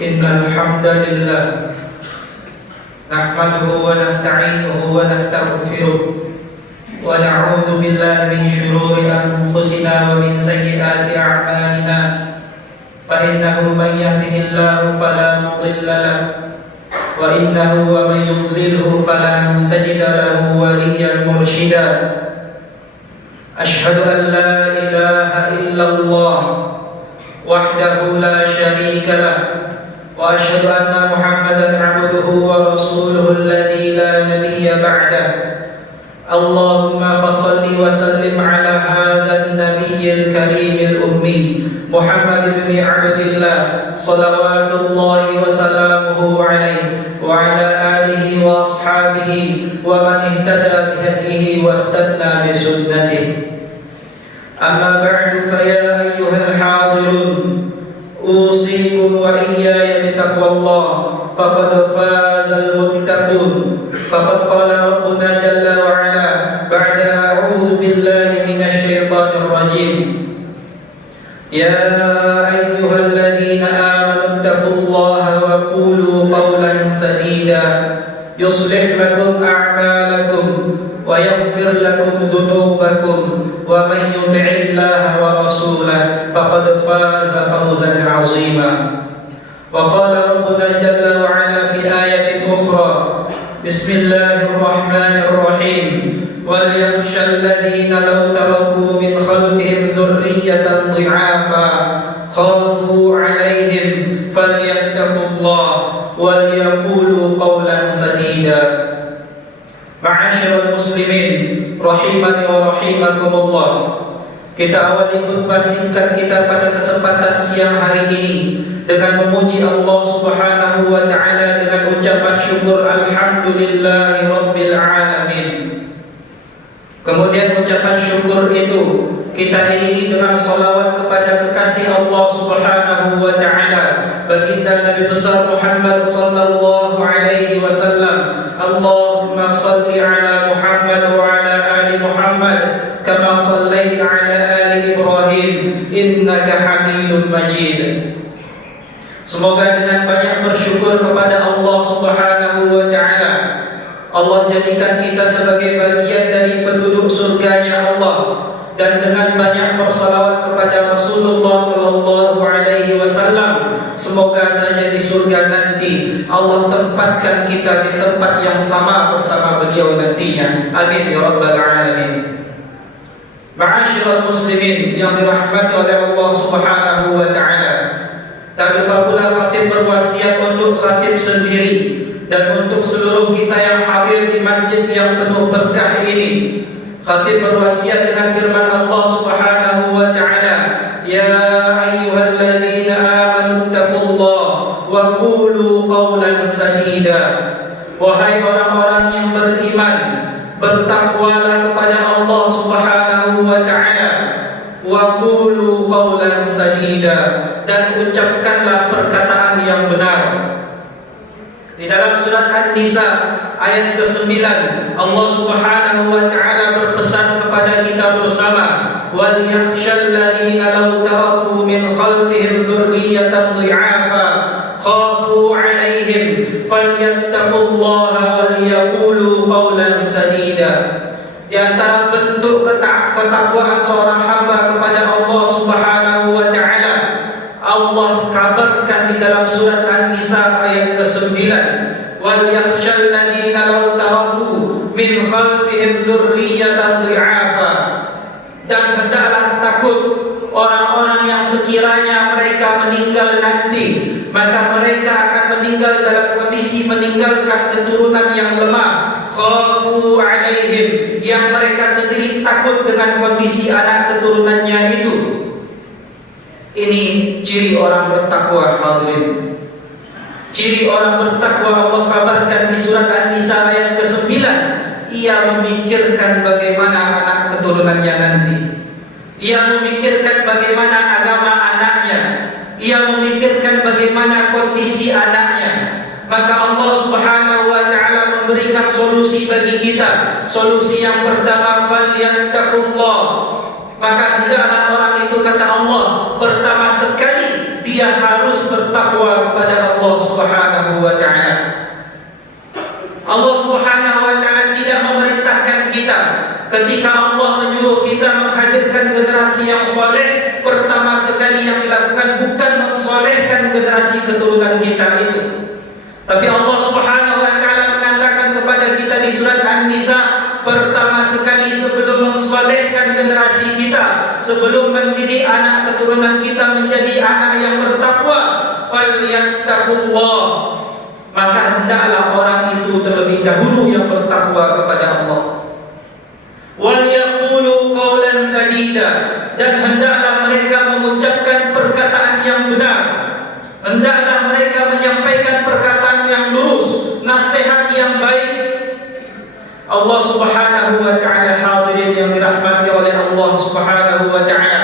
Innal hamdalillah nahmaduhu wa nasta'inuhu wa nastaghfiruh wa na'udzu billahi min shururi anfusina wa min sayyiati a'malina. Fa innahu man yahdihillahu fala mudilla lahu wa innahu wa man yudlilhu falan tajida lahu waliyyan mursyida. Ashhadu an la ilaha illallah wahdahu la syarika lahu wa asyhadu anna Muhammadan 'abduhu wa rasuluhu alladzi la nabiyya ba'dahu. Allahumma fassalli wa sallim ala hadzal nabiyyil karimil ummi Muhammad ibn Abdillah salawatullahi wa salamuhu alaihi wa ala alihi wa ashabihi wa man ihtada bihadihi wa istanna bi sunnatihi. Amma ba'du, fa ya ayyuhal hadirun usikum wa iyaya bitaqwallah faqad fazal muttaqun. Faqad qala rabbuna jalla wa ala ba'da a'udzu billahi minasy syaithanir rajim. Ya ayyuhalladzina amanu taqullaha wa qulu qawlan sadida yuslih lakum a'malakum wa yaghfir lakum dhunubakum wa man yuti'illaha wa rasulahu faqad faza fawzan 'azima. Wa qala rabbuna jalla wa ala fi ayatin ukhra Bismillahirrahmanirrahim. Wal yakhshal ladzina law taraku min khalfihim dhurriyyatan dhi'afa khafu 'alaihim falyattaqullaha wal yaqulu qawlan sadida. Ma'asyiral muslimin rahimani wa rahimakumullah. Kita awali khutbah singkat kita pada kesempatan siang hari ini dengan memuji Allah Subhanahu wa taala dengan ucapan syukur alhamdulillahi rabbil alamin. Kemudian ucapan syukur itu kita iringi dengan salawat kepada kekasih Allah Subhanahu wa taala, baginda Nabi besar Muhammad sallallahu alaihi wasallam. Allahumma salli ala Muhammad wa ala ali Muhammad kama sallaita ala ali Ibrahim innaka Hamidum Majid. Semoga dengan banyak bersyukur kepada Allah Subhanahu wa taala, Allah jadikan kita sebagai bagian dari penduduk surganya Allah, dan dengan banyak bersalawat kepada Rasulullah sallallahu alaihi wasallam, semoga saja di surga nanti Allah tempatkan kita di tempat yang sama bersama beliau nantinya. Amin ya rabbal alamin. Ma'asyiral muslimin yang dirahmati oleh Allah Subhanahu wa taala. Tak lupa pula khatib berwasiat untuk khatib sendiri dan untuk seluruh kita yang hadir di masjid yang penuh berkah ini. Khatib berwasiat dengan firman Allah Subhanahu wa taala, ya ayyuhalladzina amanu taqullaha wa qulu qawlan sadida. Wahai orang-orang yang beriman, bertakwalah kepada Allah Subhanahu wa taala, wa qulu qawlan sadida, dan ucapkanlah perkataan yang benar. Di dalam surat An-Nisa ayat ke-9 Allah Subhanahu wa taala berpesan kepada kita bersama, wal yakhshal ladzina law taraku min khalfihim dhurriyyatan dhi'afa khafu 'alaihim falyattaqullaha wal yaqulu qawlan sadida. Di antara bentuk ketakwaan seorang hamba kepada Allah Subhanahu wa taala, Allah kabarkan di dalam surat An-Nisa ayat ke-9, wal yakhshal ladzina law taraku min khalfihim dhurriyyatan dhi'afa, dan hendaklah takut orang-orang yang sekiranya mereka meninggal nanti, maka mereka akan meninggal dalam kondisi meninggalkan keturunan yang lemah. Khafu 'alaihim, yang mereka sendiri takut dengan kondisi anak keturunannya itu. Ini ciri orang bertakwa, hadirin. Ciri orang bertakwa Allah kabarkan di surat An-Nisa ayat ke-9, ia memikirkan bagaimana anak keturunannya nanti. Ia memikirkan bagaimana agama anaknya. Ia memikirkan bagaimana kondisi anaknya. Maka Allah Subhanahu wa taala memberikan solusi bagi kita. Solusi yang pertama, falyattaqullah. Maka hendaklah orang itu, kata Allah, pertama sekali dia harus bertakwa kepada Allah menyuruh kita menghadirkan generasi yang soleh, pertama sekali yang dilakukan bukan mensolehkan generasi keturunan kita itu. Tapi Allah Subhanahu wa taala mengatakan kepada kita di surat An-Nisa, pertama sekali sebelum mensolehkan generasi kita, sebelum mendidik anak keturunan kita menjadi anak yang bertakwa, falyattaqullah, maka hendaklah orang itu terlebih dahulu yang bertakwa kepada Allah. Wal yaqulu qawlan sadida, dan hendaklah mereka mengucapkan perkataan yang benar, hendaklah mereka menyampaikan perkataan yang lurus, nasihat yang baik. Allah Subhanahu wa taala, hadirin yang dirahmati oleh Allah Subhanahu wa taala,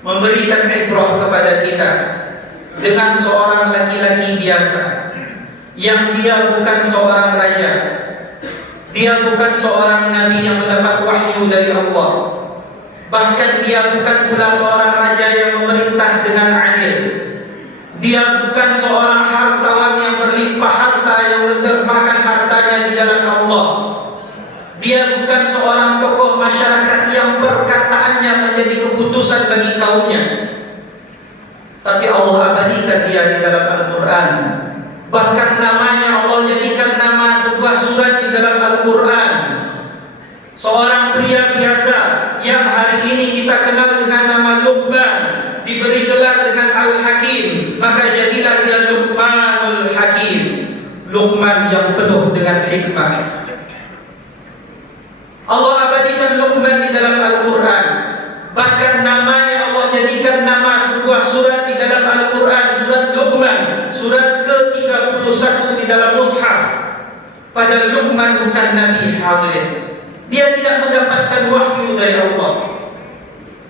memberikan ibrah kepada kita dengan seorang laki-laki biasa yang dia bukan seorang raja, dia bukan seorang nabi yang mendapat wahyu dari Allah, bahkan dia bukan pula seorang raja yang memerintah dengan adil. Dia bukan seorang hartawan yang berlimpah harta yang mendermakan hartanya di jalan Allah. Dia bukan seorang tokoh masyarakat yang perkataannya menjadi keputusan bagi kaumnya. Tapi Allah abadikan dia di dalam Al-Quran. Bahkan namanya Allah jadikan nama sebuah surat di dalam Al-Quran. Seorang pria biasa yang hari ini kita kenal dengan nama Luqman, diberi gelar dengan Al-Hakim, maka jadilah dia Luqmanul Hakim, Luqman yang penuh dengan hikmah. Allah abadikan Luqman di dalam Al-Quran. Bahkan namanya Allah jadikan nama sebuah surat di dalam Al-Quran, surat Luqman, surat ke-31 di dalam mushaf. Padahal Luqman bukan nabi, hadirin. Dia tidak mendapatkan wahyu dari Allah.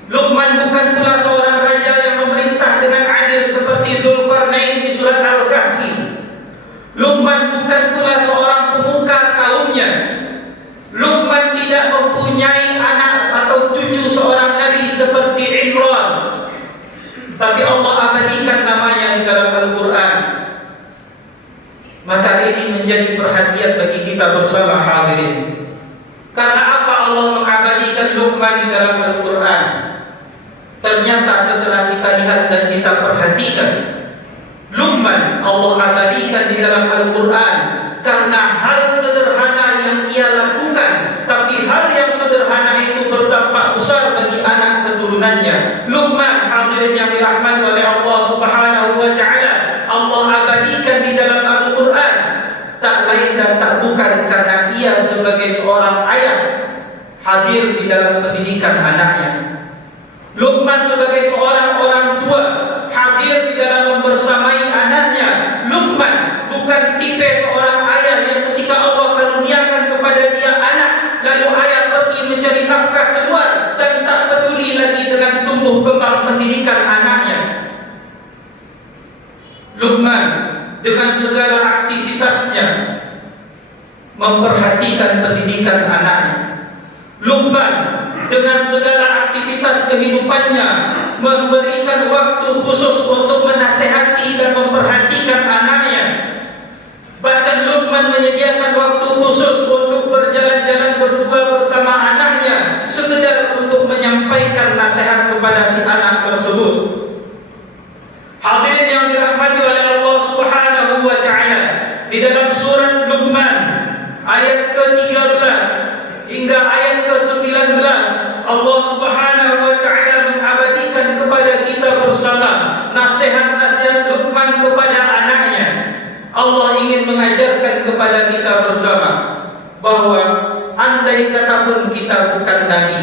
Luqman bukan pula seorang raja yang memerintah dengan adil seperti Dzulqarnain di surat Al-Kahfi. Luqman bukan pula seorang pemuka kaumnya. Luqman tidak mempunyai anak atau cucu seorang nabi seperti Imran. Tapi Allah abadikan namanya di dalam Al-Quran. Maka ini menjadi perhatian bagi kita bersama, hadirin. Karena apa Allah mengabadikan Luqman di dalam Al-Quran? Ternyata setelah kita lihat dan kita perhatikan, Luqman Allah abadikan di dalam Al-Quran karena hal sederhana yang ia lakukan, tapi hal yang sederhana itu berdampak besar bagi anak keturunannya. Luqman, hadirin yang dirahmati oleh Allah Subhanahu wa taala, Allah abadikan di dalam Al-Quran tak lain dan tak bukan karena ia sebagai seorang ayah hadir di dalam pendidikan anaknya. Luqman sebagai seorang orang tua hadir di dalam membersamai anaknya. Luqman bukan tipe seorang ayah yang ketika Allah karuniakan kepada dia anak, lalu ayah pergi mencari nafkah keluar dan tak peduli lagi dengan tumbuh kembang pendidikan anaknya. Luqman dengan segala aktivitasnya memperhatikan pendidikan anaknya. Luqman dengan segala aktivitas kehidupannya memberikan waktu khusus untuk menasihati dan memperhatikan anaknya. Bahkan Luqman menyediakan waktu khusus untuk berjalan-jalan berdua bersama anaknya, sekedar untuk menyampaikan nasihat kepada si anak tersebut. Hadirin yang dirahmati oleh Allah Subhanahu wa taala, di dalam surat Luqman ayat ke-13 hingga ayat ke-19, Allah Subhanahu wa taala mengabadikan kepada kita bersama nasihat-nasihat Luqman kepada anaknya. Allah ingin mengajarkan kepada kita bersama bahwa andai kata pun kita bukan nabi,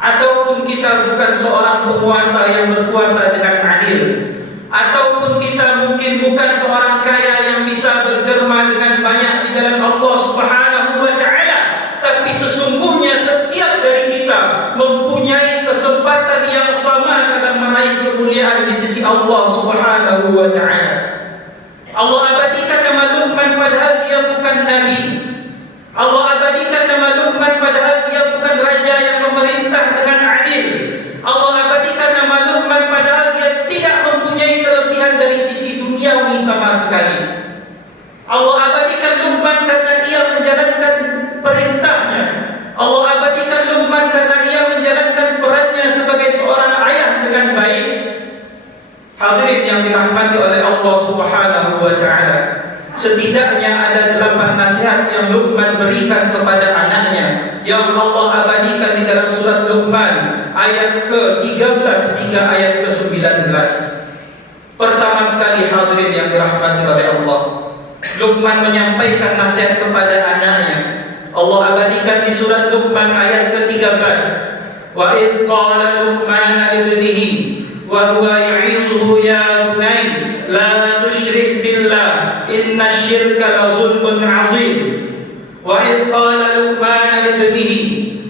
ataupun kita bukan seorang penguasa yang berkuasa dengan adil, ataupun kita mungkin bukan seorang kaya yang bisa berderma dengan banyak di jalan Allah Subhanahu wa taala, tapi sesungguhnya setiap dari kita mempunyai kesempatan yang sama dalam meraih kemuliaan di sisi Allah Subhanahu wa taala. Allah abadikan nama Luqman padahal dia bukan nabi. Allah abadikan nama Luqman padahal dia bukan raja yang memerintah dengan adil. Allah abadikan nama Luqman padahal dia tidak mempunyai kelebihan dari sisi duniawi sama sekali. Allah abadikan Luqman karena ia menjalankan perintahnya. Allah abadikan Luqman dengan baik. Hadirin yang dirahmati oleh Allah Subhanahu wa taala, setidaknya ada 8 nasihat yang Luqman berikan kepada anaknya yang Allah abadikan di dalam surat Luqman ayat ke-13 hingga ayat ke-19. Pertama sekali, hadirin yang dirahmati oleh Allah, Luqman menyampaikan nasihat kepada anaknya. Allah abadikan di surat Luqman ayat ke-13. Wa idh qala Luqman libnihi wa huwa ya'izuhu ya bunayya la tusyrik billah inna syirka la zulmun 'azim. Wa idh qala Luqman libnihi,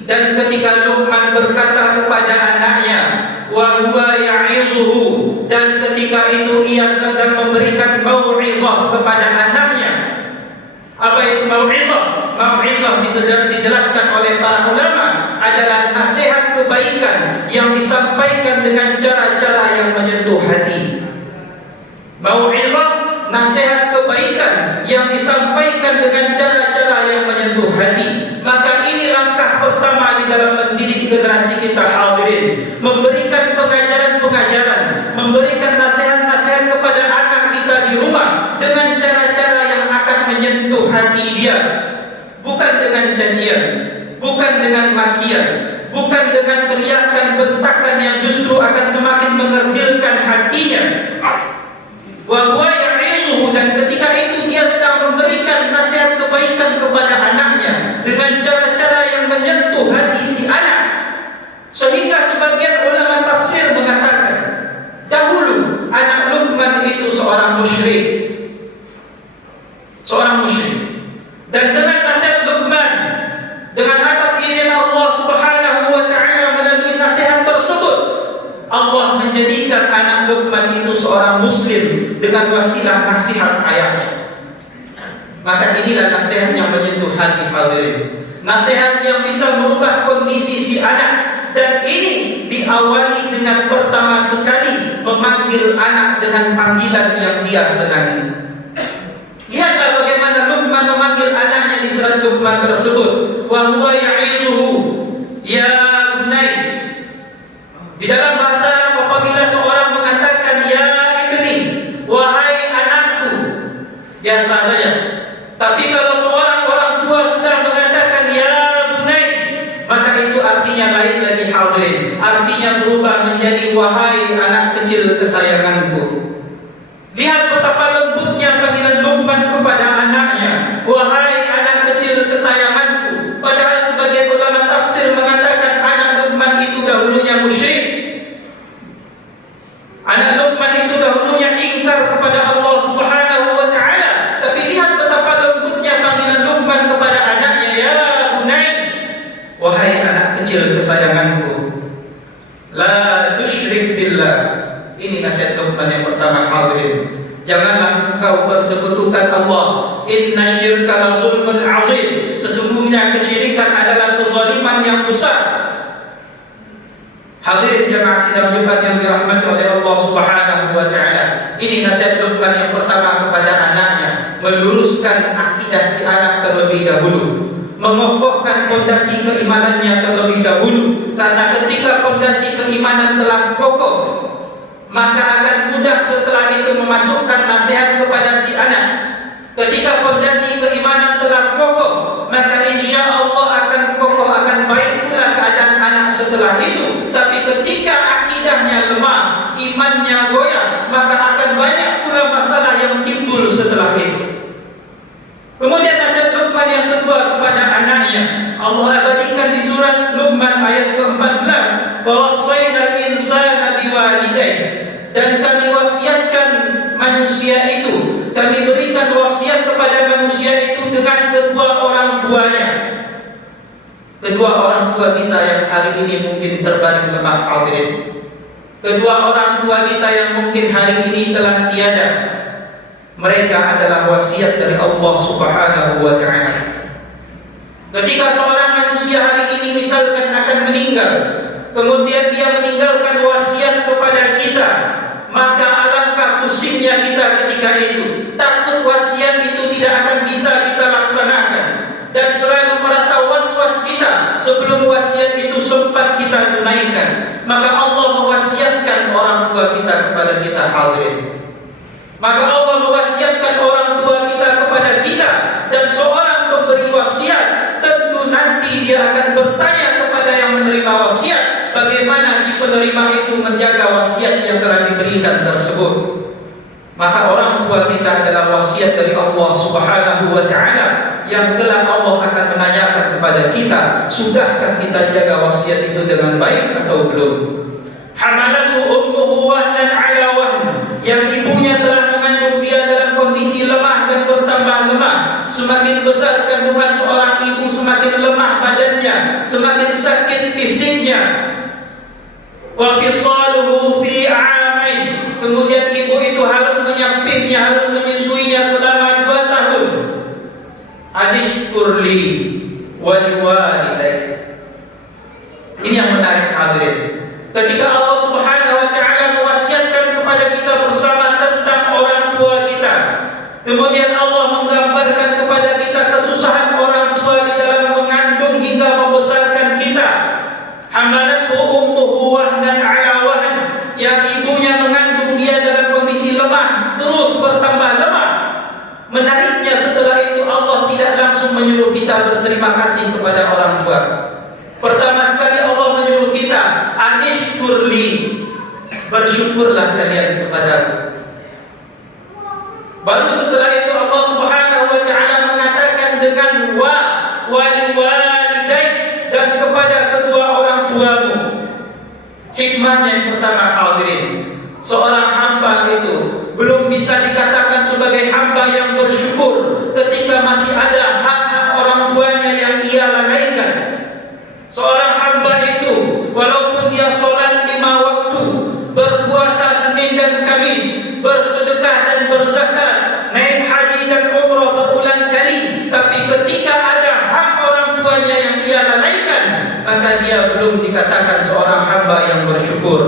dan ketika Luqman berkata kepada anaknya, wa huwa ya'izuhu, dan ketika itu ia sedang memberikan mau'izah kepada anaknya. Apa itu mau'izah? Mau'izah dijelaskan oleh para ulama adalah nasihat kebaikan yang disampaikan dengan cara-cara yang menyentuh hati. Mau'izah, nasihat kebaikan yang disampaikan dengan cara-cara yang menyentuh hati. Maka ini langkah pertama di dalam mendidik generasi kita, hadirin, memberikan pengajaran-pengajaran, memberikan nasihat-nasihat kepada anak kita di rumah dengan cara-cara yang akan menyentuh hati dia. Bukan dengan cacian, bukan dengan makian, bukan dengan teriakan bentakan yang justru akan semakin mengerdilkan hatinya. Wa huwa ya'izuhu, dan ketika itu dia sedang memberikan nasihat kebaikan kepada anaknya dengan cara-cara yang menyentuh hati si anak. Sehingga sebagian ulama tafsir mengatakan, dahulu anak Luqman itu seorang musyrik. Dan dengan nasihat Luqman, dengan atas izin Allah Subhanahu wa taala melalui nasihat tersebut, Allah menjadikan anak Luqman itu seorang muslim dengan wasilah nasihat ayahnya. Maka inilah nasihat yang menyentuh hati, hadirin. Nasihat yang bisa merubah kondisi si anak. Dan ini diawali dengan pertama sekali memanggil anak dengan panggilan yang dia senangi. Lihatlah bagaimana Luqman memanggil anaknya di surat Luqman tersebut. Wa huwa ya'izuhu ya bunayya. Di dalam bahasa Arab, apabila seorang mengatakan ya ibni, wahai anakku, biasa saja. Tapi kalau seorang orang tua sudah mengatakan ya bunayya, maka itu artinya lain lagi, hadirin. Artinya berubah menjadi wahai anak kecil kesayanganku. Lihat betapa lembutnya panggilan Luqman kepada anaknya, wahai anak kecil kesayanganku. Padahal sebagian ulama tafsir mengatakan anak Luqman itu dahulunya musyrik. Anak Luqman itu dahulunya ingkar kepada Allah Subhanahu wa taala. Tapi lihat betapa lembutnya panggilan Luqman kepada anaknya, ya bunayya, wahai anak kecil kesayanganku, la tusyrik billah. Ini nasihat Luqman yang pertama, hadirin. Janganlah engkau persekutukan Allah. Inna syirka la zulmun 'azim. Sesungguhnya kesyirikan adalah kezaliman yang besar. Hadirin jemaah sidang Jumat yang dirahmati oleh Allah Subhanahu wa taala. Ini nasihat Luqman yang pertama kepada anaknya, meluruskan akidah si anak terlebih dahulu, mengokohkan pondasi keimanannya terlebih dahulu. Karena ketika pondasi keimanan telah kokoh, maka akan mudah setelah itu memasukkan nasihat kepada si anak. Ketika pondasi keimanan telah kokoh, maka insya Allah akan kokoh, akan baik pula keadaan anak setelah itu. Tapi ketika akidahnya lemah, imannya goyah, maka akan banyak pula masalah yang timbul setelah itu. Kemudian nasihat Luqman yang kedua kepada anaknya, Allah abadikan di surat Luqman ayat ke-14, wawasainal insana biwalidayhi, dan kami wasiatkan manusia itu, kami berikan wasiat kepada manusia itu dengan kedua orang tuanya. Kedua orang tua kita yang hari ini mungkin terbaring lemah, hadirin. Kedua orang tua kita yang mungkin hari ini telah tiada. Mereka adalah wasiat dari Allah Subhanahu wa taala. Ketika seorang manusia hari ini misalkan akan meninggal, kemudian dia meninggalkan wasiat kepada kita, maka alangkah pusingnya kita ketika itu. Takut wasiat itu tidak akan bisa kita laksanakan, dan selalu merasa was-was kita sebelum wasiat itu sempat kita kita tunaikan. Maka Allah mewasiatkan orang tua kita kepada kita, hadirin. Maka Allah mewasiatkan orang tua kita kepada kita. Dan seorang pemberi wasiat tentu nanti dia akan bertanya kepada yang menerima wasiat, bagaimana si penerima itu menjaga wasiat yang telah diberikan tersebut. Maka orang tua kita adalah wasiat dari Allah Subhanahu wa ta'ala, yang kelak Allah akan menanyakan kepada kita, sudahkah kita jaga wasiat itu dengan baik atau belum. Hamalathu ummuhu wahnan ala wahn, yang ibunya telah mengandung dia dalam kondisi lemah dan bertambah lemah. Semakin besar kandungan seorang ibu, semakin lemah badannya, semakin sakit fisiknya. Wa fisaluhu fi amain, kemudian ibu itu harus menyapihnya, harus menyusuinya selama 2 tahun. Anishkur li wa liwalidayk. Ini yang menarik, hadirin. Ketika Allah Subhanahu wa ta'ala mewasiatkan kepada kita bersama tentang orang tua kita, kemudian Allah menggambarkan kepada kita kesusahan orang tua di dalam mengandung hingga membesarkan kita. Hamalathu ummuhu wahnan ala wahn, yang ibunya mengandung dia dalam kondisi lemah, terus bertambah lemah. Menariknya, setelah itu Allah tidak langsung menyuruh kita berterima kasih kepada orang tua. Pertama sekali Allah menyuruh kita, anishkurli, bersyukurlah kalian kepadaku. Baru setelah itu Allah Subhanahu wa ta'ala mengatakan dengan waliwalidayk, dan kepada kedua orang tuamu. Hikmahnya yang pertama, hadirin, seorang hamba itu belum bisa dikatakan sebagai hamba yang bersyukur ketika masih ada hak-hak orang tuanya yang ia lalaikan. Seorang hamba itu walaupun dia solat 5 waktu, berpuasa Senin dan Kamis, bersedekah dan berzakat, naik haji dan umrah berulang kali, tapi ketika ada hak orang tuanya yang ia lalaikan, maka dia belum dikatakan seorang hamba yang bersyukur.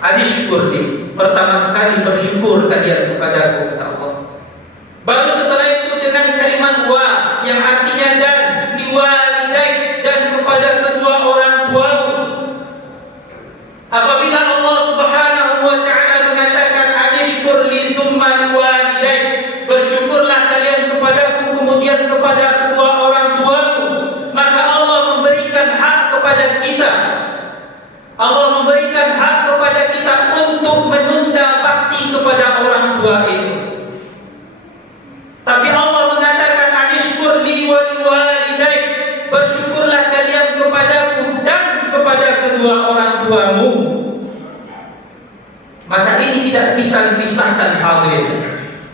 Anishkurli, pertama sekali bersyukur kalian kepadaku, kata Allah. Baru setelah itu dengan kalimat wa, yang artinya dan, liwalidayk, dan kepada kedua orang tuamu. Apabila Allah Subhanahu wa ta'ala mengatakan anishkurli thumma liwalidayk, bersyukurlah kalian kepadaku kemudian kepada kedua orang tuamu, maka Allah memberikan hak kepada kita. Allah memberikan hak kepada kita untuk menunda bakti kepada orang tua itu. Tapi Allah mengatakan anishkur li wa liwalidayk, bersyukurlah kalian kepadaku dan kepada kedua orang tuamu. Maka ini tidak bisa dipisahkan, hadirin.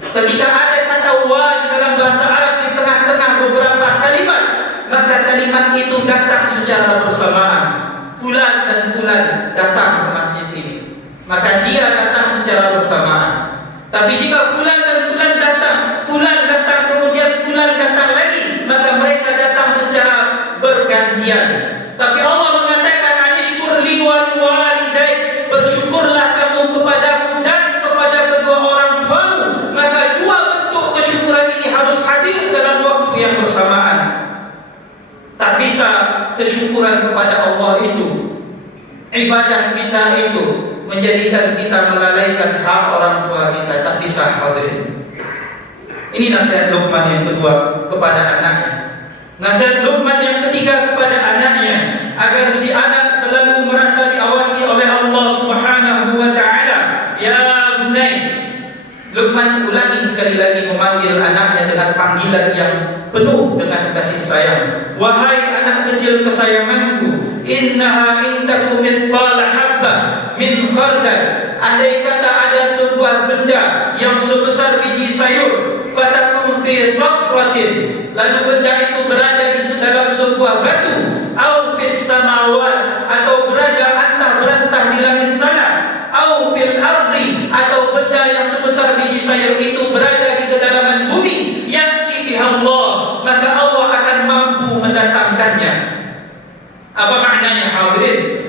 Ketika ada kata wa di dalam bahasa Arab di tengah-tengah beberapa kalimat, maka kalimat itu datang secara bersamaan. Fulan dan fulan datang ke masjid ini, maka dia datang secara bersamaan. Tapi jika fulan dan fulan datang kemudian fulan datang lagi, maka mereka datang secara bergantian. Tapi Allah mengatakan anishkur li wa liwalidayk, bersyukurlah kamu kepadaku dan kepada kedua orang tuamu. Maka dua bentuk kesyukuran ini harus hadir dalam waktu yang bersamaan. Tak bisa kesyukuran kepada Allah itu, ibadah kita itu menjadikan kita melalaikan hak orang tua kita. Tak bisa, hadirin. Ini nasihat Luqman yang kedua kepada anaknya. Nasihat Luqman yang ketiga kepada anaknya, agar si anak selalu merasa diawasi oleh Allah Subhanahu wa ta'ala. Ya bunai, Luqman ulangi sekali lagi memanggil anaknya dengan panggilan yang penuh dengan kasih sayang. Wahai anak kecil kesayanganku, innaha intakum mithqala habbah min khardal, andai kata ada sebuah benda yang sebesar biji sayur, fatakun fi sakhratin, lalu benda itu berada di dalam sebuah batu, au fis samawat, atau berada antah berantah di langit sana, au fil ardi, atau benda yang sebesar biji sayur itu berada di kedalaman bumi, ya'ti bihallah, maka Allah akan mampu mendatangkannya. Apa maknanya, hadirin?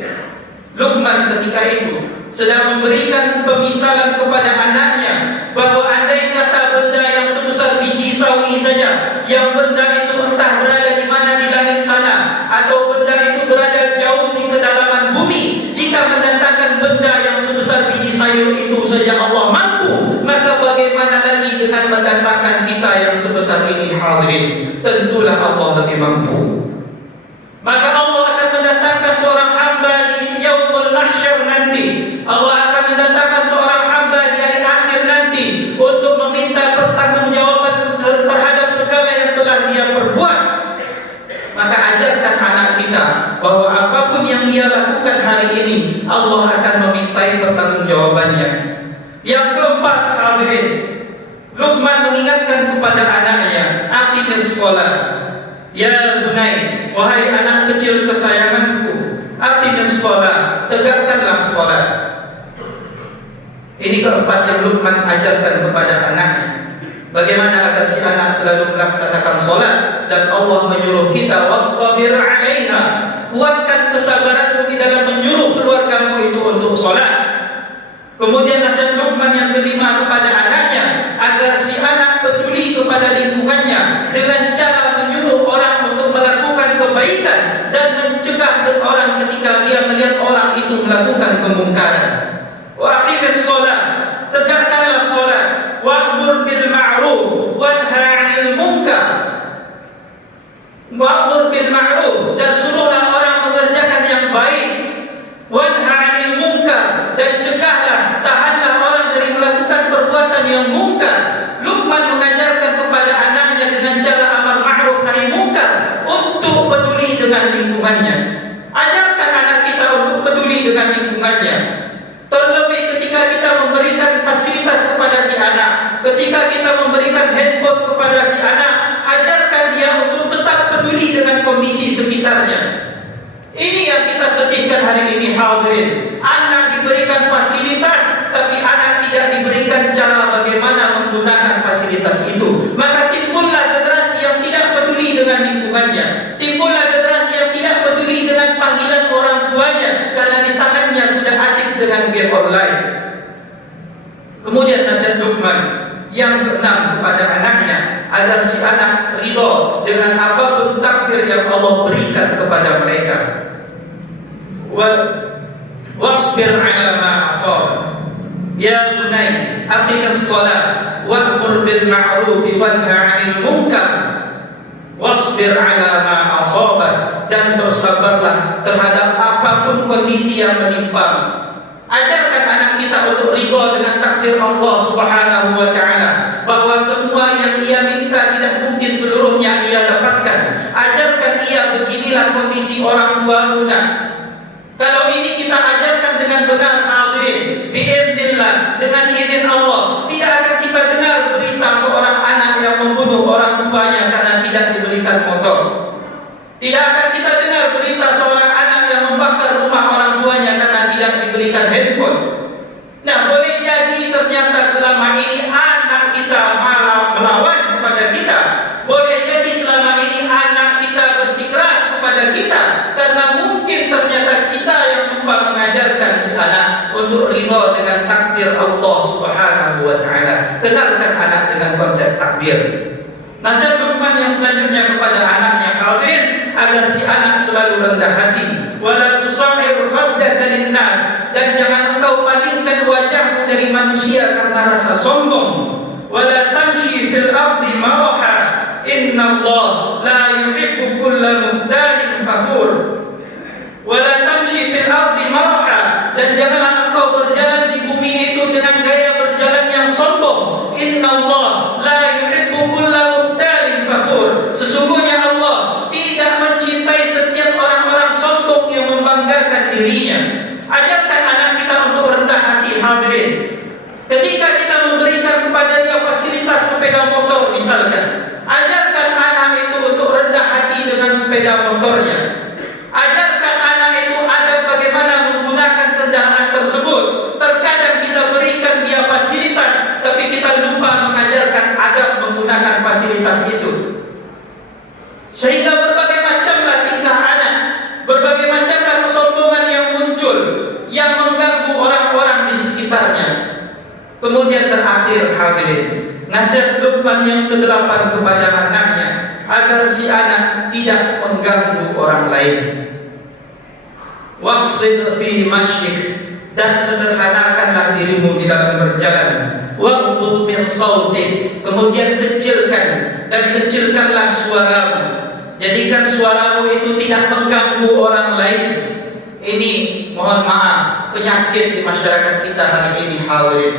Luqman ketika itu sedang memberikan pemisalan kepada anaknya bahwa andai kata benda yang sebesar biji sawi saja, yang benda itu entah berada di mana di langit sana, atau benda itu berada jauh itu saja Allah mampu, maka bagaimana lagi dengan mendatangkan kita yang sebesar ini hadirin? Tentulah Allah lebih mampu. Maka Allah akan mendatangkan seorang hamba di yaumul mahsyar nanti. Allah akan mendatangkan seorang hamba di hari akhir nanti untuk meminta pertanggungjawaban terhadap segala yang telah dia perbuat. Maka ajarkan anak kita bahwa apapun yang dia lakukan hari ini, Allah akan memintai pertanggungjawabannya. Yang keempat, hadirin, Luqman mengingatkan kepada anaknya, aqimis shalah. Ya bunai, wahai anak kecil kesayanganku, aqimis shalah, tegakkanlah salat. Ini keempat yang Luqman ajarkan kepada anaknya. Bagaimana agar si anak selalu melaksanakan salat, dan Allah menyuruh kita wastabir 'alaiha, kuatkan kesabaranmu di dalam menyuruh keluargamu itu untuk salat. Kemudian nasihat Luqman yang kelima kepada anaknya, agar si anak peduli kepada lingkungannya dengan cara menyuruh orang untuk melakukan kebaikan dan mencegah orang ketika dia melihat orang itu melakukan kemungkaran. Wa aqimis shalah, tegakkanlah salat. Wa'mur bil ma'ruf wanha 'anil munkar. Wa'mur bil ma'ruf, dan suruhlah orang mengerjakan yang baik. Wanha 'anil munkar, dan cegahlah, tahanlah orang dari melakukan perbuatan yang mungkar. Luqman mengajarkan kepada anaknya dengan cara amar ma'ruf nahi munkar untuk peduli dengan lingkungannya. Ajarkan anak kita untuk peduli dengan lingkungannya. Terlebih ketika kita memberikan fasilitas kepada si anak, ketika kita memberikan handphone kepada si anak, ajarkan dia untuk tetap peduli dengan kondisi sekitarnya. Ini yang kita sedihkan hari ini, hadirin. Anak diberikan fasilitas, tapi anak tidak diberikan cara bagaimana menggunakan fasilitas itu. Maka timbullah generasi yang tidak peduli dengan lingkungannya, timbullah generasi yang tidak peduli dengan panggilan orang tuanya, karena di tangannya sudah asik dengan game online. Kemudian nasihat Luqman yang keenam kepada anaknya, agar si anak ridha dengan apapun takdir yang Allah berikan kepada mereka. Wasbir 'ala ma asabak. Ya bunai, aqimis shalah wa'mur bil ma'ruf wanha 'anil munkar. Wasbir 'ala ma asabak, dan bersabarlah terhadap apapun kondisi yang menimpa. Ajarkan anak kita untuk ridha dengan takdir Allah Subhanahu wa taala, bahwa semua yang ia minta tidak mungkin seluruhnya ia dapatkan. Ajarkan ia beginilah kondisi orang tuamu nak. Kalau ini kita ajarkan dengan benar, hadirin, biidznillah, dengan izin Allah, tidak akan kita dengar berita seorang anak yang membunuh orang tuanya karena tidak diberikan motor. Tidak akan kita dengar berita seorang anak yang membakar rumah orang tuanya karena tidak diberikan handphone. Nah, boleh jadi ternyata selama ini anak kita malah melawan kepada kita. Boleh jadi selama ini anak kita bersikeras kepada kita, karena mungkin ternyata kita yang lupa mengajarkan si anak untuk ridha dengan takdir Allah Subhanahu wa taala. Kenalkan anak dengan konsep takdir. Nasihat Luqman yang selanjutnya kepada anaknya, hadirin, agar si anak selalu rendah hati. Wala tusahhir khaddaka linnas, dan jangan engkau palingkan wajahmu dari manusia karena rasa sombong. Wala tamshi fil ardi maraha, inna Allah la yuhibbu kulla muhtalin fakhur. Wala tamshi fil ardi maraha, dan janganlah engkau berjalan di bumi itu dengan gaya berjalan yang sombong. Inna Allah la yuhibbu kulla muhtalin fakhur. Sesungguhnya Allah tidak mencintai setiap orang-orang sombong yang membanggakan dirinya. Ajarkan anak kita untuk rendah hati, hadirin. Ketika kita memberikan kepada dia fasilitas sepeda motor misalkan, ajarkan anak itu untuk rendah hati dengan sepeda motornya. Ajarkan anak itu adab bagaimana menggunakan kendaraan tersebut. Terkadang kita berikan dia fasilitas, tapi kita lupa mengajarkan adab menggunakan fasilitas itu. Sehingga berbagai macamlah tingkah anak, berbagai macamlah kesombongan yang muncul, yang mengganggu orang-orang di sekitarnya. Kemudian terakhir, hadirin, nasihat Luqman yang ke-8 kepada anaknya, agar si anak tidak mengganggu orang lain. Waqsid fi masyik, dan sederhanakanlah dirimu di dalam berjalan. Waghdud min sautik, kemudian kecilkanlah suaramu. Jadikan suaramu itu tidak mengganggu orang lain. Ini mohon maaf penyakit di masyarakat kita hari ini, hadirin.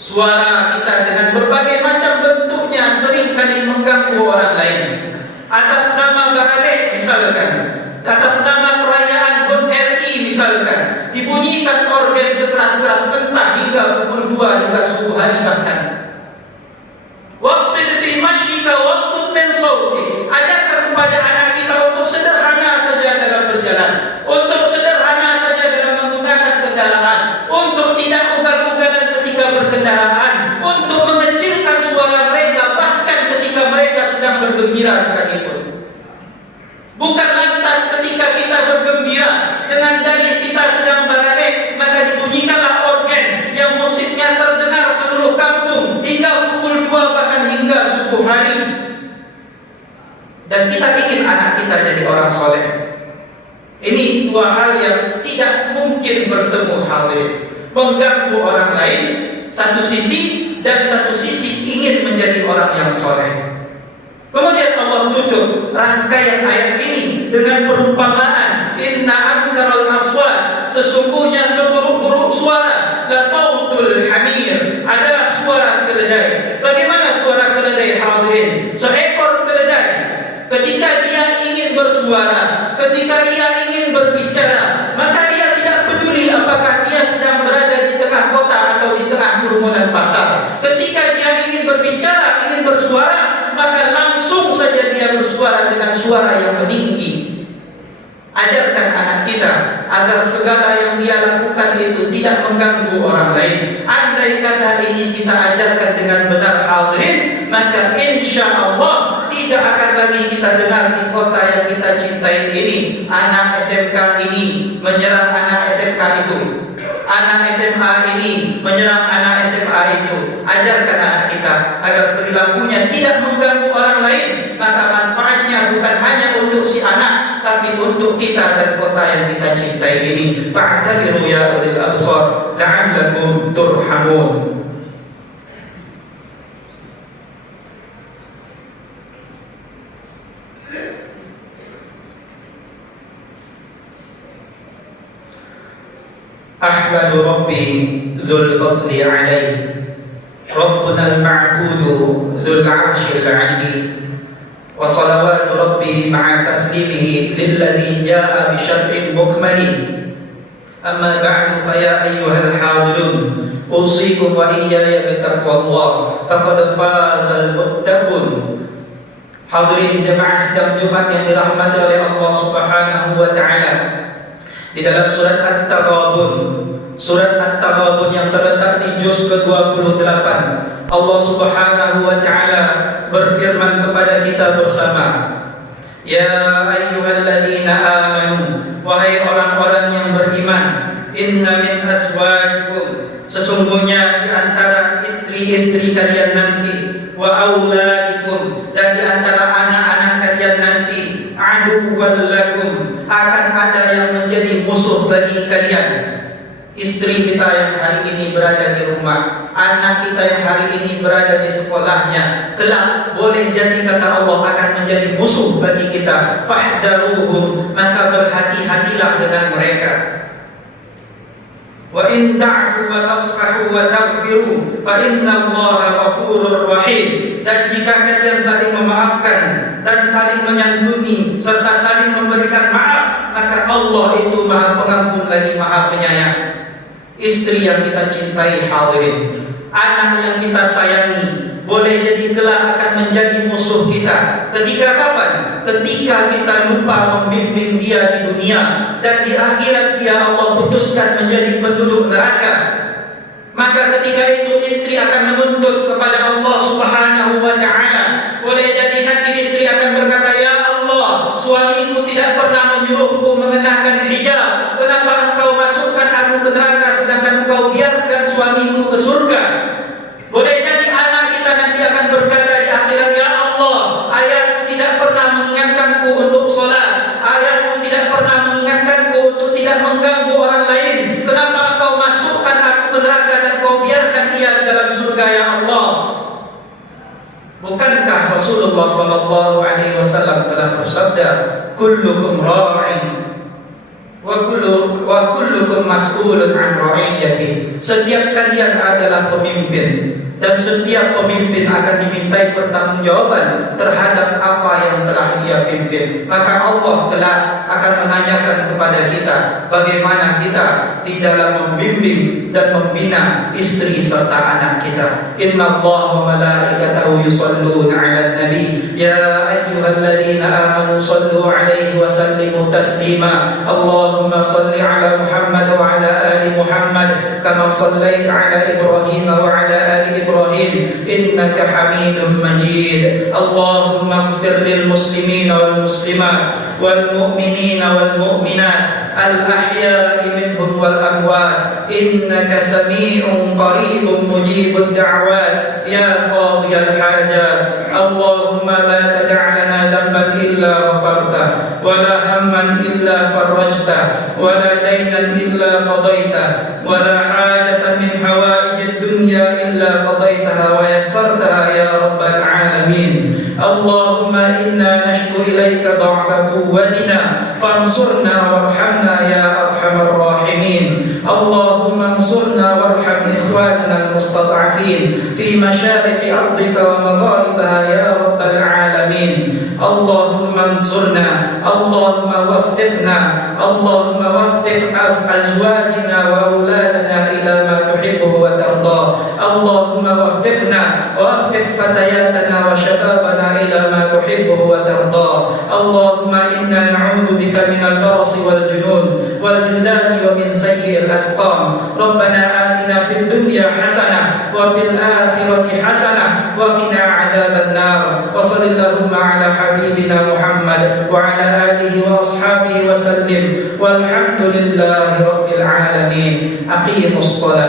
Suara kita dengan berbagai macam bentuknya seringkali mengganggu orang lain. Atas nama Barale misalkan, atas nama perayaan HUT RI misalkan, dibunyikan organ sekeras-keras entah hingga pukul 2 hingga subuh hari bahkan. Waqsid fi mashyika waqtud min sautik. Ajarkan kepada anak kita untuk sederhana saja dalam berjalan, untuk sederhana saja dalam menggunakan kendaraan, untuk tidak ugal-ugalan ketika berkendaraan, untuk mengecilkan suara mereka bahkan ketika mereka sedang bergembira sekalipun. Bukan lantas ketika kita bergembira dengan dalih kita sedang beralih, maka dibunyikanlah organ yang musiknya terdengar seluruh kampung hingga pukul 2 bahkan hingga subuh hari. Dan kita ingin anak kita jadi orang soleh. Ini dua hal yang tidak mungkin bertemu, hadirin. Mengganggu orang lain satu sisi, dan satu sisi ingin menjadi orang yang soleh. Kemudian Allah tutup rangkaian ayat ini dengan perumpamaan, inna ankaral aswat, sesungguhnya seburuk-buruk suara, la sautul hamir, adalah suara keledai. Bagaimana suara keledai, hadirin? Seekor keledai ketika dia ingin bersuara, ketika ia ingin berbicara, maka ia tidak peduli apakah dia sedang berada di tengah kota atau di tengah kerumunan pasar. Ketika dia ingin berbicara, ingin bersuara, maka langsung saja dia bersuara dengan suara yang meninggi. Ajarkan anak kita agar segala yang dia lakukan itu tidak mengganggu orang lain. Andai kata ini kita ajarkan dengan benar, hadirin, maka insya Allah tidak akan lagi kita dengar di kota yang kita cintai ini, anak SMK ini menyerang anak SMK itu, anak SMA ini menyerang anak SMA itu. Ajarkan anak kita agar perilakunya tidak mengganggu orang lain, maka manfaatnya bukan hanya untuk si anak, tapi untuk kita dan kota yang kita cintai ini. Fa'tabiru ya ulil absar la'allakum turhamun. Ahmadu Rabbi Dzul Fadli Alaihi, Rabbuna al-Ma'budu Dzul Arshil 'Ali, wa salawatu Rabbi ma'a taslimihi lilladzi jaa'a bi syar'in mukmali. Amma ba'du, fa ya ayyuhal hadirun, usikum wa iyaya bi taqwallah, faqad fazal muttaqun. Hadirin jemaah sidang Jumat yang dirahmati oleh Allah Subhanahu wa taala. Di dalam surat At-Taghabun, surat At-Taghabun yang terletak di juz ke-28, Allah Subhanahu wa taala berfirman kepada kita bersama, ya ayyuhalladzina amanu, wahai orang-orang yang beriman, inna min azwajikum, sesungguhnya di antara istri-istri kalian nanti, wa auladikum, dan di antara anak-anak kalian nanti, aduwwan lakum, akan ada yang menjadi musuh bagi kalian. Istri kita yang hari ini berada di rumah, anak kita yang hari ini berada di sekolahnya, kelak boleh jadi kata Allah akan menjadi musuh bagi kita. Fahdaruhum, maka berhati-hatilah dengan mereka. Wa in ta'fu wa tasfahu wa taghfiru fa innallaha ghafurur rahim. Dan jika kalian saling memaafkan dan saling menyantuni serta saling memberikan maaf, maka Allah itu Maha Pengampun lagi Maha Penyayang. Istri yang kita cintai, hadirin, anak yang kita sayangi, boleh jadi kelak akan menjadi musuh kita. Ketika kapan? Ketika kita lupa membimbing dia di dunia, dan di akhirat dia Allah putuskan menjadi penduduk neraka. Maka ketika itu istri akan menuntut kepada Allah Subhanahu wa ta'ala. Boleh jadi nanti istri akan berkata, ya Allah, suamiku tidak pernah menyuruhku mengenakan hijab. Kenapa engkau masukkan aku ke neraka sedangkan engkau biarkan suamiku ke surga? Boleh jadi anak kita nanti akan berkata di akhirat, ya Allah, ayahku tidak pernah mengingatkanku untuk sholat, ayahku tidak pernah mengingatkanku untuk tidak mengganggu orang lain. Kenapa engkau surga ya Allah. Bukankah Rasulullah sallallahu alaihi wasallam telah bersabda, kullukum ra'in wa kullukum mas'ulun an ra'iyati. Setiap kalian adalah pemimpin dan setiap pemimpin akan dimintai pertanggungjawaban terhadap apa yang telah dia pimpin. Maka Allah telah akan menanyakan kepada kita bagaimana kita di dalam membimbing dan membina istri serta anak kita. Inna Allah wa malaikatahu yusalluna 'alan nabi ya ayyuhalladzina amanu sallu 'alaihi wa sallimu taslima. Allahumma salli 'ala Muhammad wa 'ala ali Muhammad kama shallaita 'ala Ibrahim wa 'ala ali Ibrahim innaka Hamidum Majid. Allahumma ighfir lil muslimina wal muslimat wal mu'minina wal mu'minat al ahya'i minhum wal amwat innaka sami'un qaribun mujibud da'wat ya qadiyal hajat. Allahumma la tada' lana dhanban illa ghafartah wa la hamman illa farajtah wa la daynan illa qadaitah wa la hajatan min hawaijid dunya illa qadaitaha wa yassartaha ya rabbal alamin. Allahumma inna nashku ilaika dha'fa quwwatina fansurna warhamna ya arhamar rahimin. Allahumma ansurna warham ikhwanana al-mustad'afin fi masyariqi ardika wa magharibaha ya rabbal alamin. Allahumma ansurna, Allahumma waffiqna, Allahumma waffiq azwajina wa auladana ila ma tuhibbu wa tarda. Allahumma waffiqna wa waffiq fatayatana wa shababana ila ma tuhibbu wa tarda. Allahumma inna na'udzu bika min al-baras wal junun wal judani wa min sayyi'il asqam. Rabbana atina fid dunya hasanah wa fil akhirati hasanah wa qina 'adzaban nar. Wa sallallahu ala habibina Muhammad wa ala alihi wa ashabihi wa sallim walhamdulillahi rabbil alamin. Aqimus shalah.